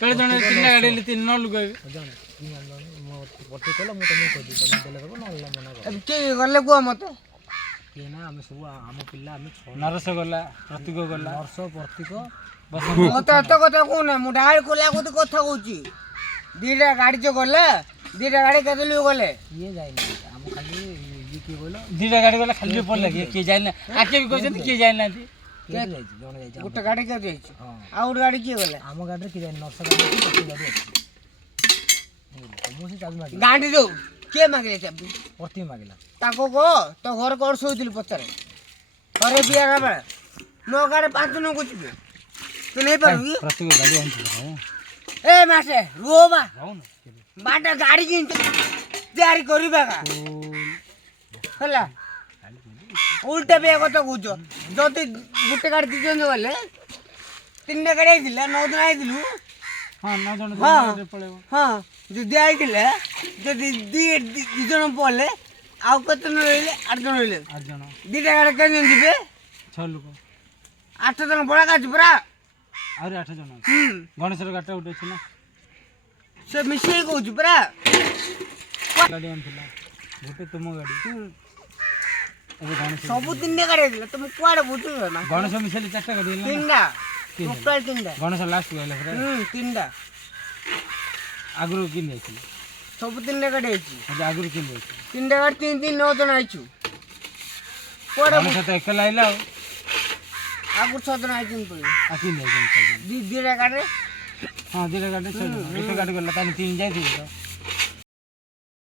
କେତେ ଜଣ ତିନିଟା ଗାଡ଼ି ହେଲେ ତିନି ନ ଲୁକ ଜଣେ ମୋ ପଟି କଲ ମୁଁ ତମକୁ କହିବି ତମେ ଦେଲେ ଦେବ ନହେଲେ ମନା କର। କିଏ ଗଲେ କୁହ ମତେ। କିଏ ନା ଆମେ ସବୁ ଆମ ପିଲା ଆମେ ନରସ ଗଲା ପ୍ରତୀକ ଗଲା ନର୍ସ ପ୍ରତୀକ ମତେ ଏତେ କଥା କହୁନା ମୁଁ ଡାଇରେକ୍ଟ କଲା କଥା କହୁଛି। ଦିଟା ଗାଡ଼ି ଯେ ଗଲେ ଦିଟା ଗାଡ଼ି କେତେ ଲୋକ ଗଲେ କିଏ ଯାଇନାହାନ୍ତି ଆମ ଖାଲି ଇଏ କିଏ କହିଲ ଦିଟା ଗାଡ଼ି ଗଲା ଖାଲି ପଡ଼ିଲା କିଏ ଯାଇନା ଆକେ ବି କହିଛନ୍ତି କିଏ ଯାଇନାହାନ୍ତି। କିଏ ଯାଇଛି ଜଣେ ଯାଇଛି ଗୋଟେ ଗାଡ଼ି କେତେ ଯାଇଛି ହଁ ଆଉ ଗୋଟେ ଗାଡ଼ି କିଏ ଗଲେ ଆମ ଗାଡ଼ିରେ କିଏ ଯାଇନି ନର୍ସ ଗାଡ଼ି ଅଛି ପ୍ରତି ଗାଡ଼ି ଅଛି ମୁଁ ସେ ଚାବି ମାଗିଲା ଗାଡ଼ି ଦଉ କିଏ ମାଗିଲେ ଚାବି ପ୍ରତି ମାଗିଲା ତାକୁ କହ ତୋ ଘର କଣ ଶୋଇଥିଲି ପଚାରେ ଘରେ ବିହାର ବେଳେ ମୋ ଗାଡ଼ି 5 ଜଣ ଯିବେ ତୁ ନେଇପାରିବୁ କି ପ୍ରତୀକ ଗାଡ଼ି ଆଣିଛି ଏ ମାସେ ରୁହ ବା ଯାଉନ ବାଟା ଗାଡ଼ି କିଣି ତିଆରି କରିବା କା ହେଲା ଉଲ୍ଟା ବି କଥା କହୁଛ ଯଦି ଗୋଟେ ଗାଡ଼ି 2 ଜଣ ଗଲେ 3ଟା ଗାଡ଼ି ହେଇଥିଲା 9 ଜଣ ହେଇଥିଲୁ ହଁ 9 ଜଣ ହଁ ପଳେଇବ ହଁ ଯଦି ହେଇଥିଲେ ଯଦି 2 ଜଣ ପଡ଼ିଲେ ଆଉ କେତେ ଜଣ ରହିଲେ 8 ଜଣ ରହିଲେ 8 ଜଣ 2ଟା ଗାଡ଼ି କେତେ ଜଣ ଯିବେ 6 ଲୋକ 8 ଜଣ ବଳା ଗାଛି ପରା ଆହୁରି 8 ଜଣ ହୁଁ ଗଣେଶର ଗାଡ଼ିଟା ଗୋଟେ ଅଛି ନା ସେ ମିଶେଇ କହୁଛୁ ପରା ଗାଡ଼ି ଆଣିଥିଲା ଗୋଟେ ତୁମ ଗାଡ଼ି ଏବେ ଗଣେଶ ସବୁ 3ଟା ଗାଡ଼ି ହେଇଥିଲା ତମେ କୁଆଡ଼େ ବୁଝୁଛ ନା ଗଣେଶ ମିଶାଇଲେ 4ଟା ଗାଡ଼ି ହେଲା 3ଟା ଟୋଟାଲ 3ଟା ଗଣେଶ ଲାଷ୍ଟ ଗଲେ ପୁରା 3ଟା ଆଗରୁ କିଣି ଯାଇଥିଲେ ସବୁ 3ଟା ଗାଡ଼ି ହେଇଛି ଆଗରୁ କିଣି ଯାଇଥିଲେ 3ଟା ଗାଡ଼ି 3 9 ଜଣ ଆଇଛୁ କୁଆଡ଼େ ଗଣେଶ ତ ଏକଲା ଆଇଲା ଆଉ ଆଗରୁ 6 ଜଣ ଆଇଛନ୍ତି ପଡ଼ିବ କିଣି ଯାଇଛନ୍ତି 6 ଜଣ ଦିଟା ଗାଡ଼ିରେ ହଁ 2ଟା ଗାଡ଼ି 6 ଜଣ ଗୋଟେ ଗାଡ଼ି ଗଲା ତାହେଲେ 3 ଯାଇଥିବେ ତ